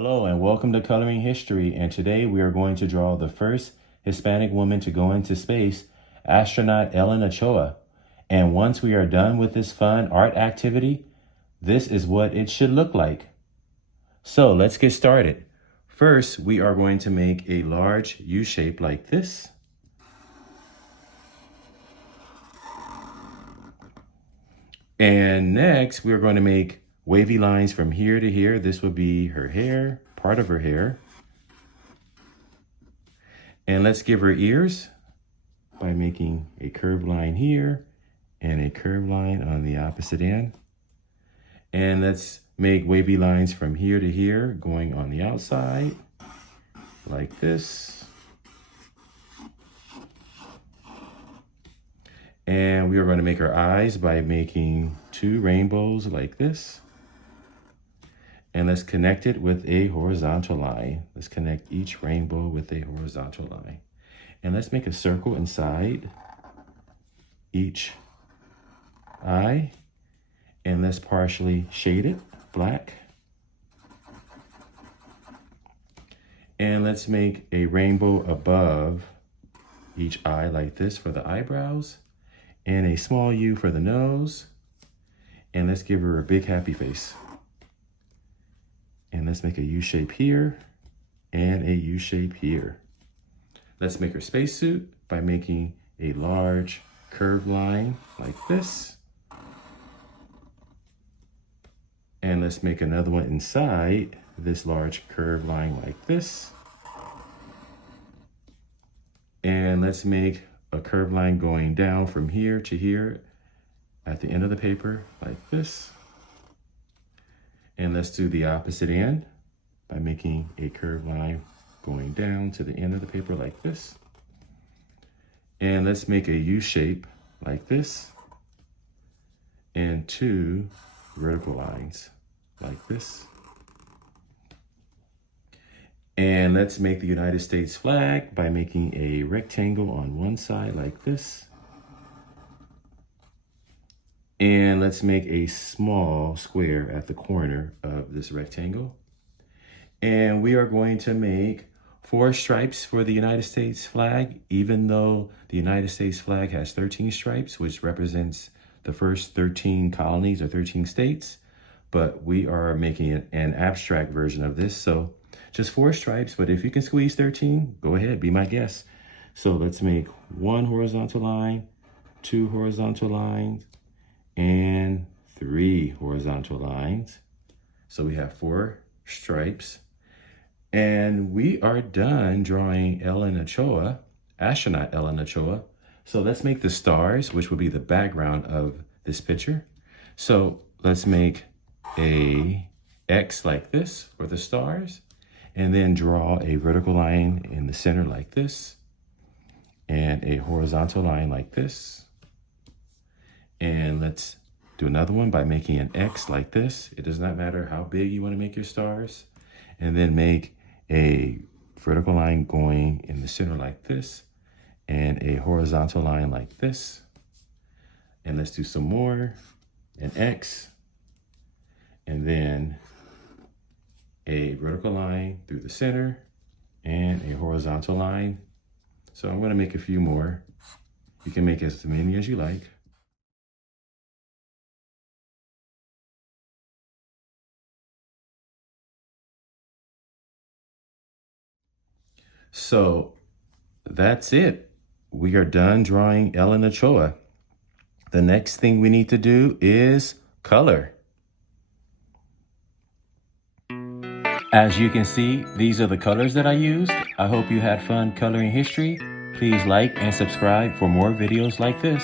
Hello and welcome to Coloring History, and today we are going to draw the first Hispanic woman to go into space, astronaut Ellen Ochoa. And once we are done with this fun art activity, this is what it should look like. So let's get started. First, we are going to make a large U shape like this. And next, we're going to make wavy lines from here to here. This would be her hair, part of her hair. And let's give her ears by making a curved line here and a curved line on the opposite end. And let's make wavy lines from here to here going on the outside like this. And we are going to make her eyes by making two rainbows like this. And let's connect it with a horizontal line. Let's connect each rainbow with a horizontal line. And let's make a circle inside each eye. And let's partially shade it black. And let's make a rainbow above each eye like this for the eyebrows. And a small U for the nose. And let's give her a big happy face. And let's make a U shape here and a U shape here. Let's make her spacesuit by making a large curved line like this. And let's make another one inside this large curved line like this. And let's make a curved line going down from here to here at the end of the paper like this. And let's do the opposite end by making a curved line going down to the end of the paper like this. And let's make a U shape like this and two vertical lines like this. And let's make the United States flag by making a rectangle on one side like this. And let's make a small square at the corner of this rectangle. And we are going to make 4 stripes for the United States flag, even though the United States flag has 13 stripes, which represents the first 13 colonies or 13 states. But we are making an abstract version of this. So just 4 stripes, but if you can squeeze 13, go ahead, be my guest. So let's make 1 horizontal line, 2 horizontal lines, and 3 horizontal lines. So we have 4 stripes. And we are done drawing Ellen Ochoa, astronaut Ellen Ochoa. So let's make the stars, which will be the background of this picture. So let's make a X like this for the stars. And then draw a vertical line in the center like this. And a horizontal line like this. And let's do another one by making an X like this. It does not matter how big you want to make your stars. And then make a vertical line going in the center like this. And a horizontal line like this. And let's do some more. An X. And then a vertical line through the center and a horizontal line. So I'm going to make a few more. You can make as many as you like. So that's it. We are done drawing Ellen Ochoa. The next thing we need to do is color. As you can see, these are the colors that I used. I hope you had fun coloring history. Please like and subscribe for more videos like this.